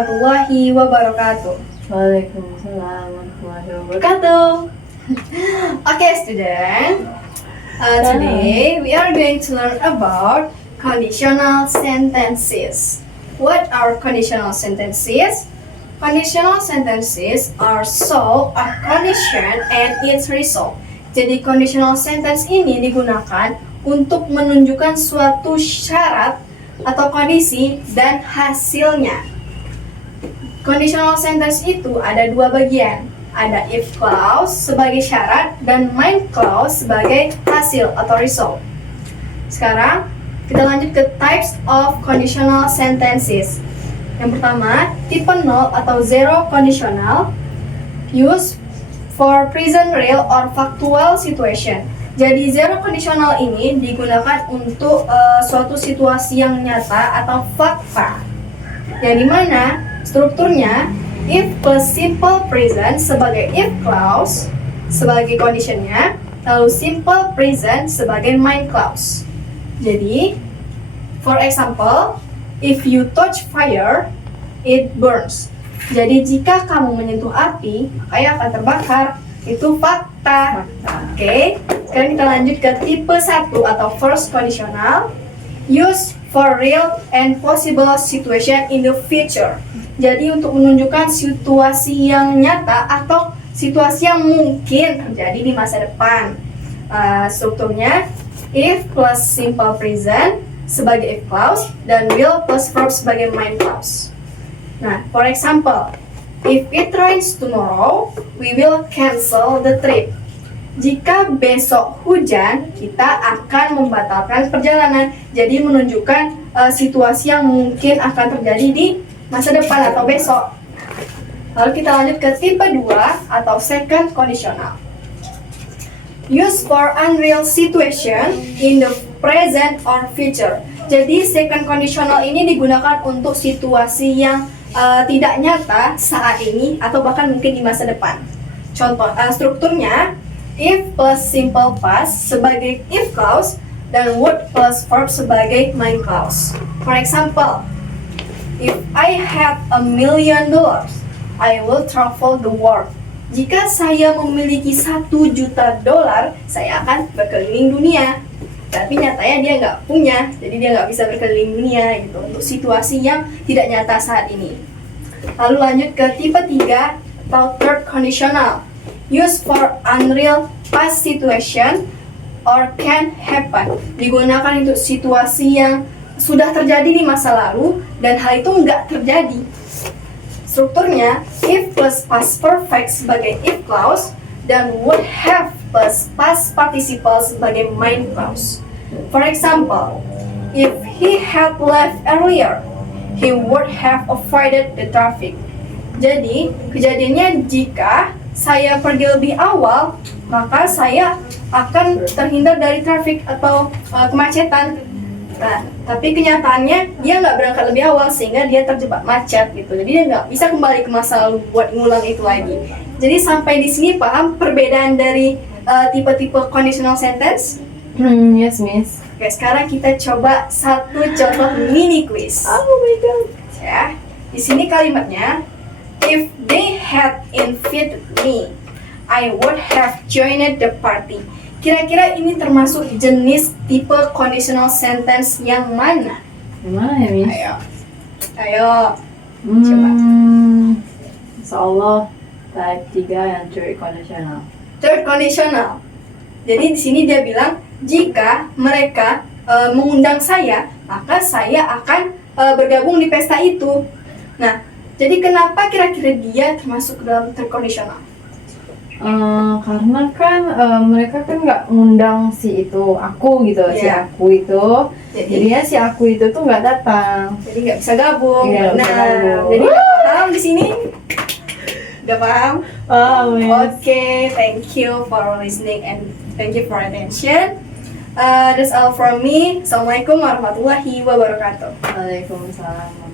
warahmatullahi wabarakatuh. Waalaikumsalam warahmatullahi wabarakatuh. Okay, student. Today we are going to learn about conditional sentences. What are conditional sentences? Conditional sentences are so a condition and its result. Jadi conditional sentence ini digunakan untuk menunjukkan suatu syarat atau kondisi dan hasilnya. Conditional sentence itu ada dua bagian. Ada if clause sebagai syarat dan main clause sebagai hasil atau result. Sekarang kita lanjut ke types of conditional sentences. Yang pertama, tipe 0 atau zero conditional, used for present real or factual situation. Jadi zero conditional ini digunakan untuk suatu situasi yang nyata atau fakta. Yang dimana strukturnya if plus simple present sebagai if clause sebagai conditionnya, lalu simple present sebagai main clause. Jadi, for example, if you touch fire, it burns. Jadi jika kamu menyentuh api, maka ia akan terbakar. Itu fakta. Oke. Sekarang kita lanjut ke tipe 1 atau first conditional, used for real and possible situation in the future. Jadi untuk menunjukkan situasi yang nyata atau situasi yang mungkin terjadi di masa depan. Strukturnya if plus simple present sebagai if clause dan will plus verb sebagai main clause. Nah, for example, if it rains tomorrow, we will cancel the trip. Jika besok hujan, kita akan membatalkan perjalanan. Jadi menunjukkan situasi yang mungkin akan terjadi di masa depan atau besok. Lalu kita lanjut ke tipe 2 atau second conditional. Used for unreal situation in the present or future. Jadi second conditional ini digunakan untuk situasi yang tidak nyata saat ini atau bahkan mungkin di masa depan. Contoh strukturnya if plus simple past sebagai if clause dan would plus verb sebagai main clause. For example, if I had $1 million, I will travel the world. Jika saya memiliki $1 juta, saya akan berkeliling dunia. Tapi nyatanya dia nggak punya, jadi dia nggak bisa berkeliling dunia gitu untuk situasi yang tidak nyata saat ini. Lalu lanjut ke tipe 3 atau third conditional, used for unreal past situation or can happen. Digunakan untuk situasi yang sudah terjadi di masa lalu dan hal itu nggak terjadi. Strukturnya if plus past perfect sebagai if clause dan would have plus past participle sebagai main clause. For example, if he had left earlier, he would have avoided the traffic. Jadi, kejadiannya jika saya pergi lebih awal, maka saya akan terhindar dari traffic atau kemacetan. Nah, tapi kenyataannya dia nggak berangkat lebih awal sehingga dia terjebak macet gitu. Jadi dia nggak bisa kembali ke masa lalu buat ngulang itu lagi. Jadi sampai di sini paham perbedaan dari tipe-tipe conditional sentence? Yes, Miss. Oke, sekarang kita coba satu contoh mini quiz. Oh my god. Ya, di sini kalimatnya, if they had invited me, I would have joined the party. Kira-kira ini termasuk jenis tipe conditional sentence yang mana? Yang mana ya, Miss? Ayo, coba. Insyaallah type 3 yang third conditional. Third conditional. Jadi di sini dia bilang, jika mereka mengundang saya, maka saya akan bergabung di pesta itu. Nah, jadi kenapa kira-kira dia termasuk ke dalam third conditional? Karena kan mereka kan nggak ngundang si itu aku gitu, si aku itu. Jadinya si aku itu tuh nggak datang. Jadi nggak bisa gabung. Iya, jadi udah paham di sini? Udah paham? Oke, thank you for listening and thank you for attention. That's all from me. Assalamualaikum warahmatullahi wabarakatuh. Waalaikumsalam.